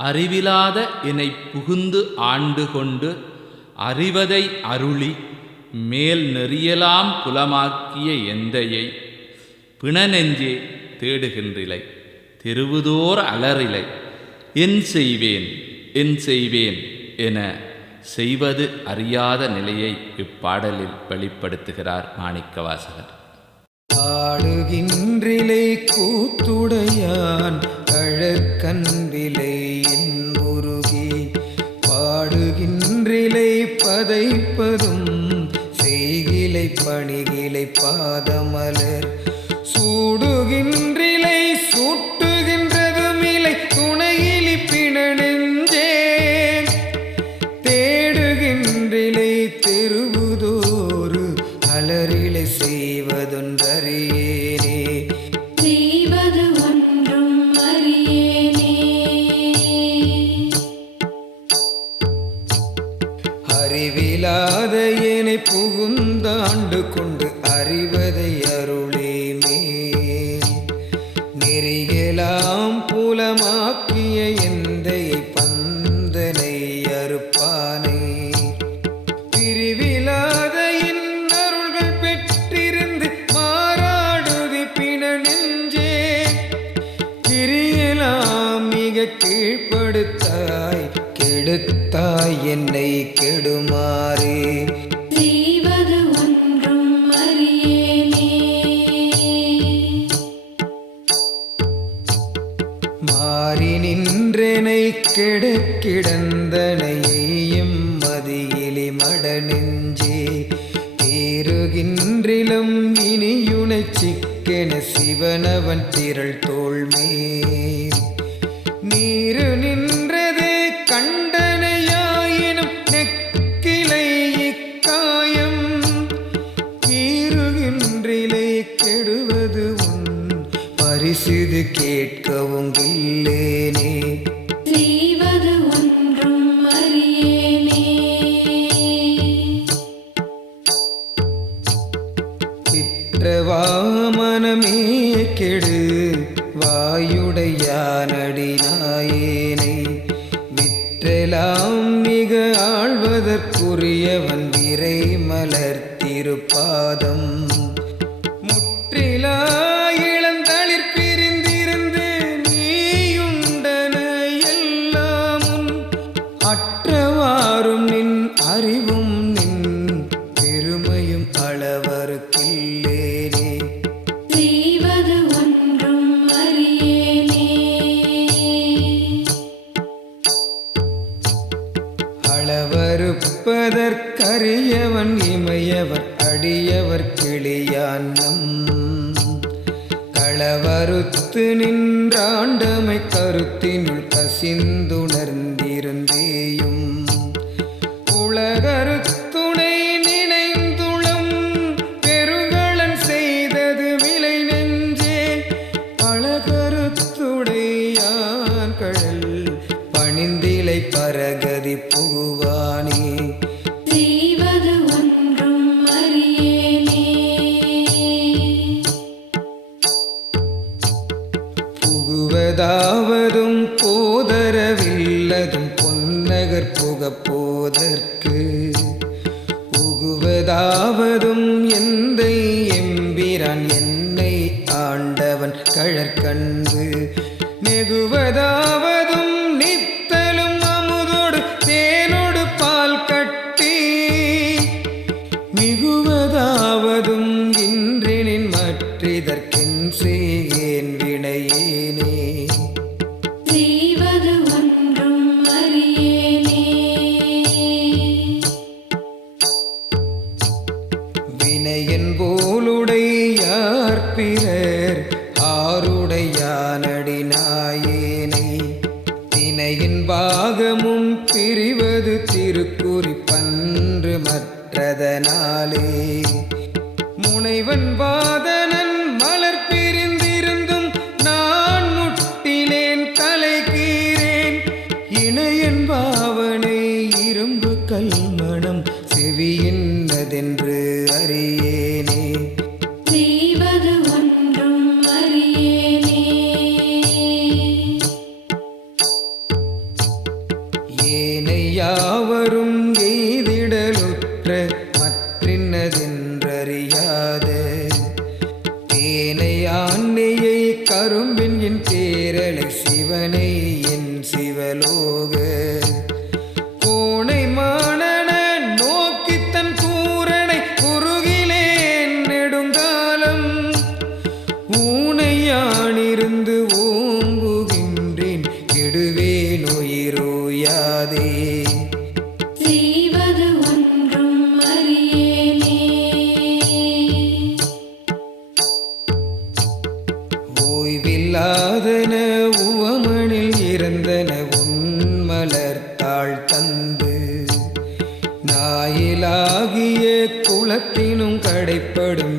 அறிவிலாத என்னை புகுந்து ஆண்டு கொண்டு அறிவதை அருளி மேல் நெறியலாம் புலமாக்கிய எந்தையை பிணநெஞ்சே தேடுகின்றிலை தெருவுதோர் அலறிலை என் செய்வேன் என செய்வது அறியாத நிலையை இப்பாடலில் வெளிப்படுத்துகிறார் மாணிக்கவாசகர். ஆடுகின்றிலை கூத்துடையான் கழற்கன்றிலை என் உருகி பாடுகின்றிலை பதைப்பதும் செய்கிலை பணிகிலை பாதமலர் சூடுகின்றிலை சூட்டுகின்றதும் இலை துணையிலி பிணநெஞ்சே தேடுகின்றிலை தெருவுதோறு அலறிலை செய்வதொன்றறியேனே செய்வது ஒன்றும் அறியேனே. அறிவிலாத என்னை புகுந்தாண்டு கொண்டு அறிவதை அருளேமே நெறியலாம் புலமாக்கிய எந்தையை பந்தனை அறுப்பானே பிரிவிலாத என் அருள்கள் பெற்றிருந்து மாறாடுதி பிணநெஞ்சே கிரியலாம் மிக கீழ்ப்படுத்தாய் கெடுத்தாய் என்னை கெடுமாறே செய்வது ஒன்றும் அறியேனே. மாறி நின்றனை கிடந்தனையையும் மதியிலி மடநெஞ்சே தேறுகின்றிலும் இனியுனை சிக்கென சிவனவன் திரள் தோள்மேல் நீரு நின்றது கண்டனையாயினும் நெக்கிலை இக்காயம் கீறுகின்றிலை கெடுவது உன் பரிசிது கேட்கவும் இல்லேனே செய்வது ஒன்றும் அறியேனே. விற்றவாமனமே கெடு வாயுடையானடி நாயேனை விற்றலாம் மிக ஆழ்வதற்குரியவன் விரை மலர்த்திருப்பாதம் முற்றிலா இளந்தளிர் பிரிந்திருந்து நீயுண்டன எல்லாமும் அற்றவாறும் நின் அறிவும் நின் பெருமையும் அளவருக்கில்லேனே செய்வது ஒன்றும் அறியேனே. அளவறுப்பதற்கரியவன் இமையவர் அடியவர் கிளியான்னம் களவறுத்து நின்றாண்டமை கருத்தினுள் கசிந்துணர்ந்திருந்தேயும் உலகருத்துணை நினைந்துளம் பெருங்களன் செய்தது விலை நெஞ்சே அழகருத்துடையான் கழல் பணிந்திலை பரகதி புகுவானே செய்வது ஒன்றும் அறியேனே. புகுவதாவதும் போதரவில்லதும் பொன்னகர் புகப்போதற்கு புகுவதாவதும் எந்தை எம்பிரான் என்னை ஆண்டவன் கழற்கண்டு நெகுவதாவதும் நித்தலும் அமுதோடு தேனோடு பால் கட்டி மிகுவதாவதும் இன்றினின் மற்றிதற்கென் செய்கேன் வினையேனே செய்வது ஒன்றும் அறியேனே. வினையன் போலுடையார் பிறர் ஆருடையானடி நாயேனை தினையின் பாகமும் பிரிவது திருக்குறிப்பன்று மற்றதனாலே முனைவன் வாதனன் மலர் பிரிந்திருந்தும் நான் முட்டிலேன் தலைகீரேன் இணையன் பாவனை இரும்பு கல்மணம் செவியின்னதென்று அறியேனே செய்வது ஒன்றும் அறியேனே. யாவரும் எய்திடலுற்ற மற்றின்னதென்றறியாத தேனை ஆண்மையை கரும்பின் என் பேரலை சிவனை என் சிவலோக கோணை மாணன நோக்கித் தன் கூரனை குறுகிலேன் நெடுங்காலம் ஊனையானிருந்து ஓம்புகின்றேன் கெடுவேன் உயிரோயாதே செய்வது ஒன்றும் அறியேனே. ஓய்வில்லாதன உவமனில் இறந்தன உன்மலர்த்தாள் தந்து நாயிலாகிய குலத்தினும் கடைப்படும்